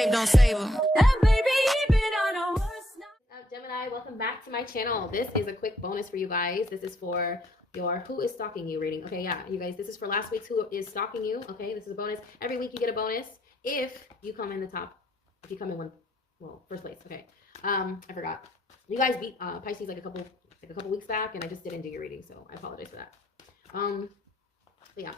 tape don't save them. Gemini, welcome back to my channel. This is a quick bonus for you guys. This is for your who is stalking you reading. Okay, yeah, you guys, this is for last week's who is stalking you. Okay, this is a bonus. Every week you get a bonus if you come in the top, if you come in first place. Okay, I forgot. You guys beat Pisces like a couple weeks back, and I just didn't do your reading, so I apologize for that. But yeah.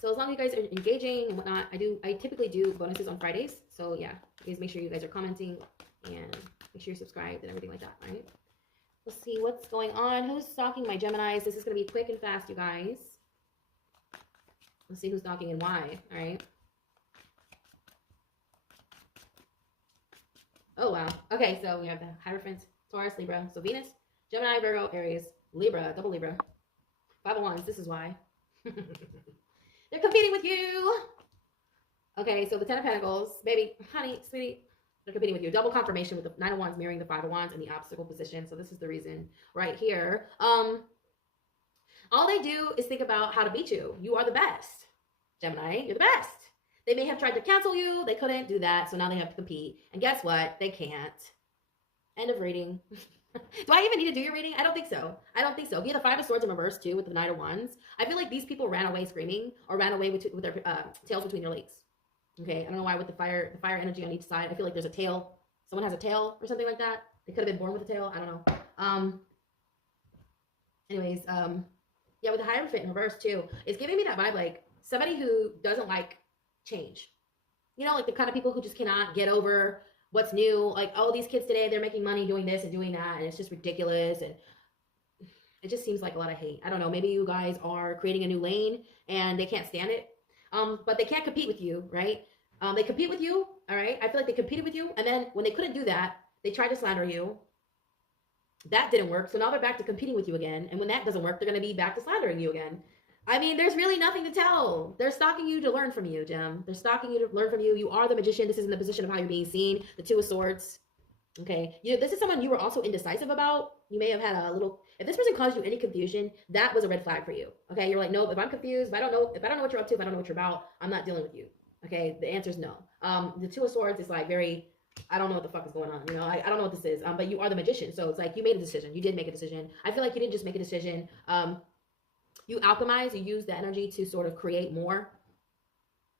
So as long as you guys are engaging and whatnot, I typically do bonuses on Fridays. So yeah, please make sure you guys are commenting and make sure you're subscribed and everything like that, right? Let's see what's going on. Who's stalking my Geminis? This is going to be quick and fast, you guys. Let's see who's stalking and why, all right? Oh, wow. Okay, so we have the Hierophant, Taurus, Libra. So Venus, Gemini, Virgo, Aries, Libra, double Libra. 5 of Wands, this is why. They're competing with you. Okay, so the 10 of Pentacles, baby, honey, sweetie, they're competing with you. Double confirmation with the 9 of Wands mirroring the 5 of Wands in the obstacle position. So this is the reason right here. All they do is think about how to beat you. You are the best. Gemini, you're the best. They may have tried to cancel you. They couldn't do that. So now they have to compete. And guess what? They can't. End of reading. Do I even need to do your reading? I don't think so. I don't think so. If you have the 5 of Swords in reverse too with the 9 of Wands, I feel like these people ran away screaming or ran away with their tails between their legs. Okay, I don't know why with the fire energy on each side. I feel like there's a tail. Someone has a tail or something like that. They could have been born with a tail. I don't know. Anyways, yeah, with the Hierophant in reverse too, it's giving me that vibe like somebody who doesn't like change. You know, like the kind of people who just cannot get over what's new. Like, oh, these kids today, they're making money doing this and doing that, and it's just ridiculous. And it just seems like a lot of hate. I don't know. Maybe you guys are creating a new lane and they can't stand it. But they can't compete with you, right? They compete with you, all right? I feel like they competed with you, and then when they couldn't do that, they tried to slander you. That didn't work, so now they're back to competing with you again, and when that doesn't work, they're going to be back to slandering you again. I mean, there's really nothing to tell. They're stalking you to learn from you, Gem. They're stalking you to learn from you. You are the magician. This is in the position of how you're being seen. The 2 of Swords, okay? This is someone you were also indecisive about. You may have had a little... If this person caused you any confusion, that was a red flag for you. Okay, you're like, no. If I'm confused, if I don't know what you're up to, if I don't know what you're about, I'm not dealing with you. Okay, the answer is no. The 2 of Swords is like very, I don't know what the fuck is going on. You know, I don't know what this is. But you are the magician, so it's like you made a decision. You did make a decision. I feel like you didn't just make a decision. You alchemize. You use the energy to sort of create more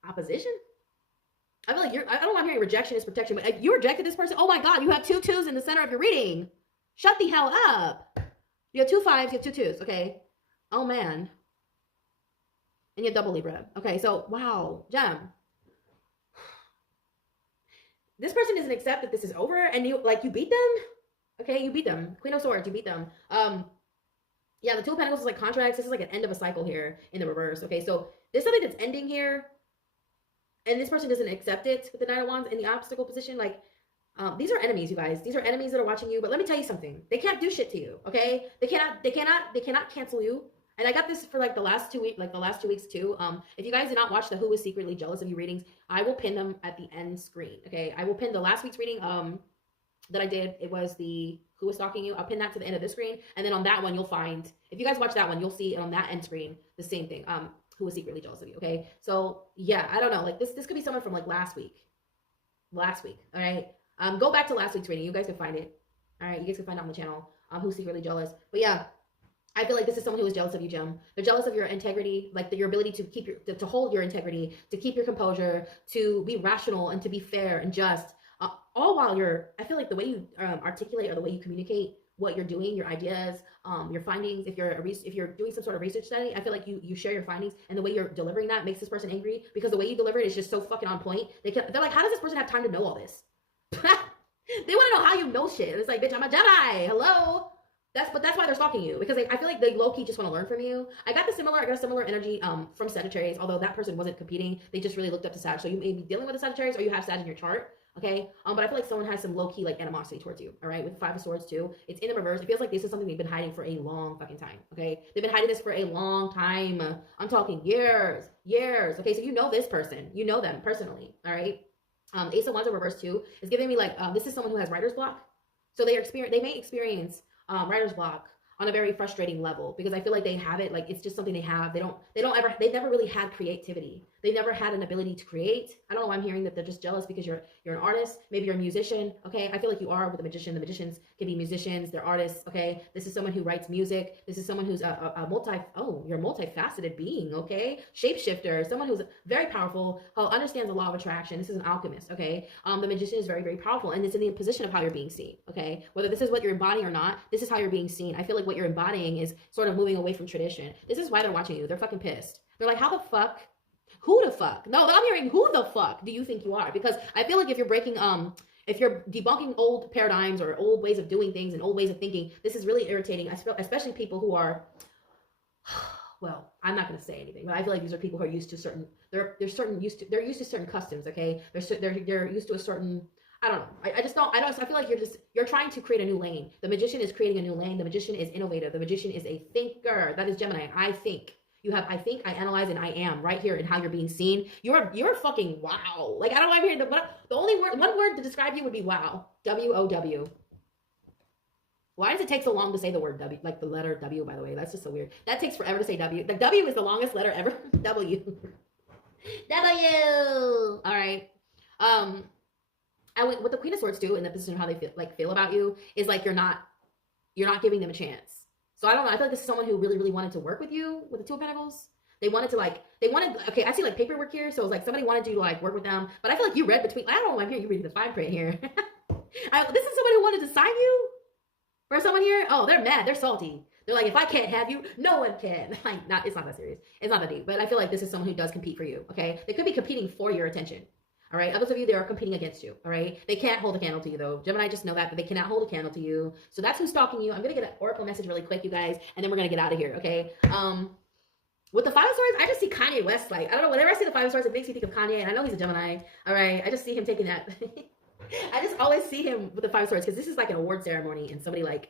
opposition. I feel like I don't want to hear rejection is protection, but if you rejected this person, oh my God, you have 2 2s in the center of your reading. Shut the hell up. You have 2 5s, you have 2 2s, okay? Oh, man. And you have double Libra. Okay, so, wow, Gem. This person doesn't accept that this is over, and you beat them? Okay, you beat them. Queen of Swords, you beat them. Yeah, the 2 of Pentacles is like contracts. This is like an end of a cycle here in the reverse, okay? So, there's something that's ending here, and this person doesn't accept it with the 9 of Wands in the obstacle position, like, these are enemies, you guys. These are enemies that are watching you. But let me tell you something. They can't do shit to you. Okay? They cannot cancel you. And I got this for like the last 2 weeks too. If you guys did not watch the Who is Secretly Jealous of You readings, I will pin them at the end screen. Okay? I will pin the last week's reading that I did. It was the Who is Stalking You. I'll pin that to the end of this screen. And then on that one, you'll find, if you guys watch that one, you'll see on that end screen the same thing. Who is Secretly Jealous of You. Okay? So yeah, I don't know. Like this could be someone from like last week. All right? Go back to last week's reading. You guys can find it. All right, you guys can find it on the channel. Who's secretly jealous? But yeah, I feel like this is someone who is jealous of you, Gem. They're jealous of your integrity, like your ability to keep to hold your integrity, to keep your composure, to be rational and to be fair and just. All while I feel like the way you articulate or the way you communicate what you're doing, your ideas, your findings. If you're doing some sort of research study, I feel like you share your findings, and the way you're delivering that makes this person angry because the way you deliver it is just so fucking on point. They're like, how does this person have time to know all this? They want to know how you know shit. It's like, bitch, I'm a Gemini. Hello. But that's why they're stalking you, because I feel like they low-key just want to learn from you. I got a similar energy from Sagittarius, although that person wasn't competing. They just really looked up to Sag. So you may be dealing with a Sagittarius, or you have Sag in your chart. Okay. But I feel like someone has some low-key like animosity towards you. All right. With 5 of Swords too. It's in the reverse. It feels like this is something they've been hiding for a long fucking time. Okay. They've been hiding this for a long time. I'm talking years. Okay. So you know this person. You know them personally. All right. Ace of Wands in reverse too is giving me like, this is someone who has writer's block. So they may experience writer's block, on a very frustrating level, because I feel like they have it, like it's just something they have. They've never really had creativity. They never had an ability to create. I don't know why I'm hearing that they're just jealous because you're an artist. Maybe you're a musician, okay? I feel like you are with a magician. The magicians can be musicians, they're artists, okay? This is someone who writes music. This is someone who's you're a multifaceted being, okay? Shapeshifter, someone who's very powerful, who understands the law of attraction. This is an alchemist, okay? The magician is very, very powerful, and it's in the position of how you're being seen, okay? Whether this is what you're embodying or not, this is how you're being seen. I feel like what you're embodying is sort of moving away from tradition. This is why they're watching you. They're fucking pissed. They're like, how the fuck? Who the fuck? No, I'm hearing who the fuck do you think you are? Because I feel like if you're breaking, if you're debunking old paradigms or old ways of doing things and old ways of thinking, this is really irritating, especially people who are, well, I'm not going to say anything, but I feel like these are people who are used to certain, they're used to certain customs, okay? They're used to a certain, I don't know. I feel like you're trying to create a new lane. The magician is creating a new lane. The magician is innovative. The magician is a thinker. That is Gemini. I think. You have I think, I analyze, and I am right here in how you're being seen. You're fucking wow. Like, I don't know why I'm hearing the only word, one word to describe you would be wow. W-O-W. Why does it take so long to say the word W, like the letter W, by the way? That's just so weird. That takes forever to say W. The W is the longest letter ever. W. W. All right. What the Queen of Swords do in the position of how they feel about you is like you're not giving them a chance. So I don't know. I feel like this is someone who really, really wanted to work with you with the Two of Pentacles. They wanted, okay, I see like paperwork here. So it's like somebody wanted you to like work with them. But I feel like you read between, I don't know, I'm hearing you reading the fine print here. This is somebody who wanted to sign you for someone here. Oh, they're mad. They're salty. They're like, if I can't have you, no one can. Like, it's not that serious. It's not that deep. But I feel like this is someone who does compete for you, okay? They could be competing for your attention. All right. Others of you, they are competing against you. All right. They can't hold a candle to you, though. Gemini, just know that, but they cannot hold a candle to you. So that's who's stalking you. I'm going to get an oracle message really quick, you guys, and then we're going to get out of here. Okay. With the Five of Swords, I just see Kanye West. Like, I don't know. Whenever I see the Five of Swords, it makes me think of Kanye, and I know he's a Gemini. All right. I just see him taking that. I just always see him with the Five of Swords because this is like an award ceremony, and somebody like,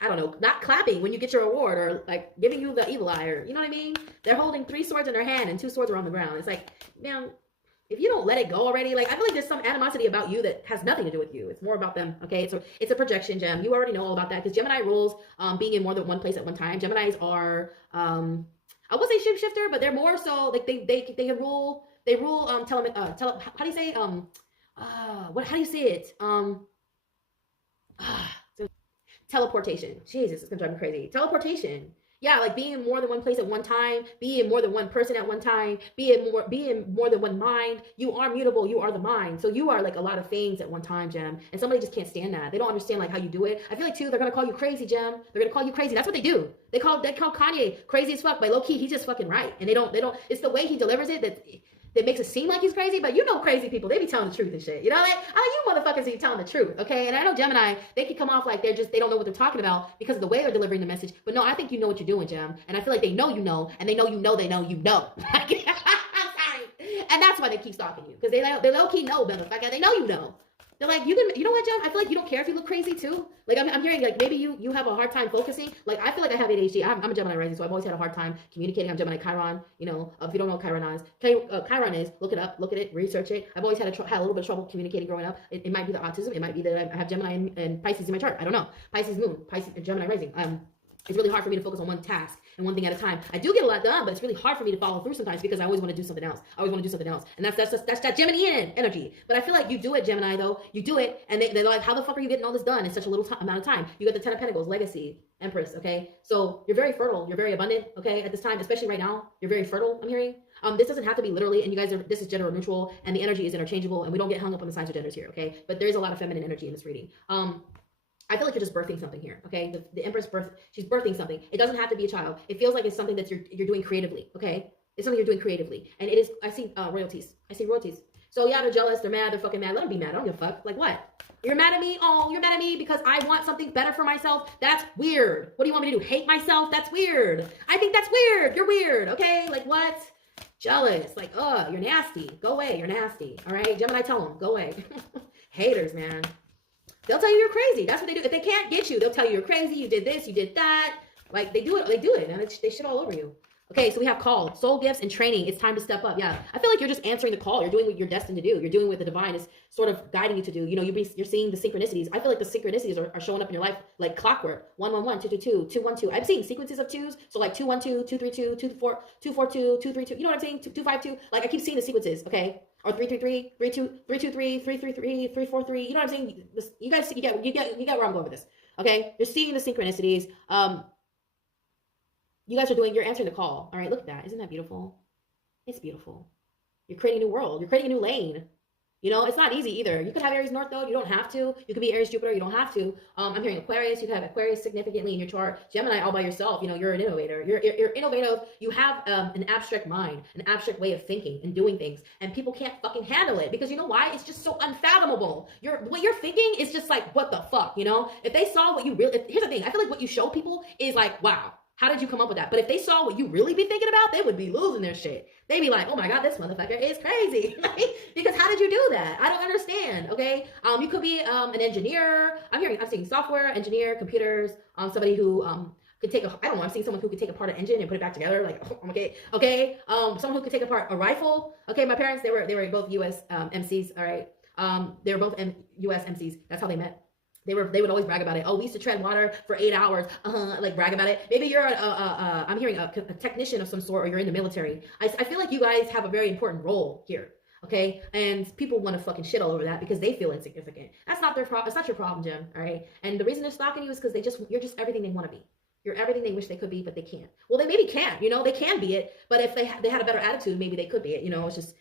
I don't know, not clapping when you get your award or like giving you the evil eye, or you know what I mean? They're holding 3 swords in their hand and 2 swords are on the ground. It's like, man, if you don't let it go already, like I feel like there's some animosity about you that has nothing to do with you. It's more about them, okay? So it's a projection, Gem. You already know all about that because Gemini rules being in more than one place at one time. Geminis are, I would say shapeshifter, but they're more so like they rule how do you say how do you say it? Teleportation. Jesus, it's gonna drive me crazy. Teleportation. Yeah, like being in more than one place at one time, be in more than one person at one time, be in more than one mind. You are mutable, you are the mind. So you are like a lot of things at one time, Gem. And somebody just can't stand that. They don't understand like how you do it. I feel like too, they're gonna call you crazy, Gem. They're gonna call you crazy. That's what they do. They call Kanye crazy as fuck, but low key, he's just fucking right. And they don't, it's the way he delivers it that makes it seem like he's crazy, but you know crazy people, they be telling the truth and shit. You know, like, you motherfuckers be telling the truth, okay? And I know Gemini, they can come off like they don't know what they're talking about because of the way they're delivering the message. But no, I think you know what you're doing, Gem. And I feel like they know you know, and they know you know they know you know. I'm sorry. And that's why they keep stalking you, because they low-key know, motherfucker. They know you know. They're like, you know what, Gem? I feel like you don't care if you look crazy too. Like I'm hearing like maybe you have a hard time focusing. Like I feel like I have ADHD. I'm a Gemini rising, so I've always had a hard time communicating. I'm Gemini Chiron. You know, if you don't know what Chiron is, Chiron is, look it up, look at it, research it. I've always had a little bit of trouble communicating growing up. It might be the autism. It might be that I have Gemini and Pisces in my chart. I don't know. Pisces moon, Pisces and Gemini rising. It's really hard for me to focus on one task and one thing at a time. I do get a lot done, but it's really hard for me to follow through sometimes because I always want to do something else. And that's that Geminian energy. But I feel like you do it, Gemini, though. You do it, and they're like, how the fuck are you getting all this done in such a little amount of time? You got the 10 of Pentacles, legacy, Empress, okay? So you're very fertile. You're very abundant, okay? At this time, especially right now, you're very fertile, I'm hearing. This doesn't have to be literally, and you guys this is gender neutral, and the energy is interchangeable, and we don't get hung up on the signs or genders here, okay? But there's a lot of feminine energy in this reading. I feel like you're just birthing something here, okay? The Empress she's birthing something. It doesn't have to be a child. It feels like it's something that you're doing creatively, okay? It's something you're doing creatively. And it is, I see royalties. I see royalties. So yeah, they're jealous, they're mad, they're fucking mad. Let them be mad, I don't give a fuck. Like what? You're mad at me? Oh, you're mad at me because I want something better for myself? That's weird. What do you want me to do? Hate myself? That's weird. I think that's weird. You're weird, okay? Like what? Jealous. Like, you're nasty. Go away, you're nasty. All right? Gemini, tell them, go away. Haters, man. They'll tell you you're crazy. That's what they do. If they can't get you, they'll tell you you're crazy. You did this, you did that. Like they do it, man. They shit all over you. Okay, so we have call, soul gifts, and training. It's time to step up. Yeah, I feel like you're just answering the call. You're doing what you're destined to do. You're doing what the divine is sort of guiding you to do. You know, you're seeing the synchronicities. I feel like the synchronicities are showing up in your life like clockwork. 111, 222, 212. I'm seeing sequences of twos. So like 212, 232, 242, 232. You know what I'm saying? 252. Like I keep seeing the sequences. Okay, or 333, 323, 333, 343. You know what I'm saying? You guys, you get where I'm going with this. Okay, you're seeing the synchronicities. You guys you're answering the call. All right, look at that. Isn't that beautiful? It's beautiful. You're creating a new world. You're creating a new lane. You know, it's not easy either. You could have Aries North Node. You don't have to. You could be Aries Jupiter. You don't have to. I'm hearing Aquarius. You could have Aquarius significantly in your chart. Gemini all by yourself. You know, you're an innovator. You're innovative. You have an abstract mind, an abstract way of thinking and doing things. And people can't fucking handle it because you know why? It's just so unfathomable. What you're thinking is just like, what the fuck, you know? If they saw what you really, here's the thing. I feel like what you show people is like, wow. How did you come up with that? But if they saw what you really be thinking about, they would be losing their shit. They'd be like, oh my God, this motherfucker is crazy. Because how did you do that? I don't understand, okay? You could be an engineer. I'm seeing software, engineer, computers, somebody who could take I'm seeing someone who could take apart an engine and put it back together. Like, okay. Someone who could take apart a rifle. Okay, my parents, they were both US MCs, all right? They were both US MCs. That's how they met. They would always brag about it. Oh, we used to tread water for 8 hours. Like brag about it. Maybe you're I'm hearing a technician of some sort, or you're in the military. I feel like you guys have a very important role here. Okay, and people want to fucking shit all over that because they feel insignificant. That's not their problem. It's not your problem, Jim. All right. And the reason they're stalking you is because you're just everything they want to be. You're everything they wish they could be, but they can't. Well, they maybe can't. You know, they can be it, but if they had a better attitude, maybe they could be it. You know, it's just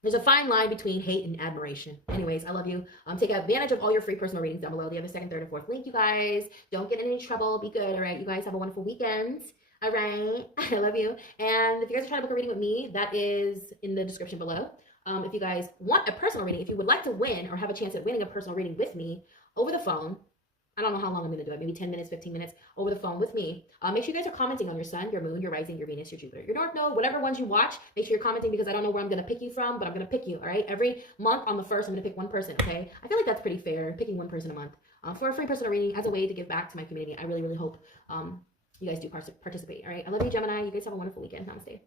there's a fine line between hate and admiration. Anyways, I love you. Take advantage of all your free personal readings down below. They have the second, third, and fourth link, you guys. Don't get in any trouble. Be good, all right? You guys have a wonderful weekend. All right. I love you. And if you guys are trying to book a reading with me, that is in the description below. If you guys want a personal reading, if you would like to win or have a chance at winning a personal reading with me over the phone, I don't know how long I'm going to do it. Maybe 10 minutes, 15 minutes over the phone with me. Make sure you guys are commenting on your sun, your moon, your rising, your Venus, your Jupiter, your North Node, whatever ones you watch. Make sure you're commenting because I don't know where I'm going to pick you from, but I'm going to pick you, all right? Every month on the 1st, I'm going to pick one person, okay? I feel like that's pretty fair, picking one person a month for a free personal reading as a way to give back to my community. I really, really hope you guys do participate, all right? I love you, Gemini. You guys have a wonderful weekend. Namaste.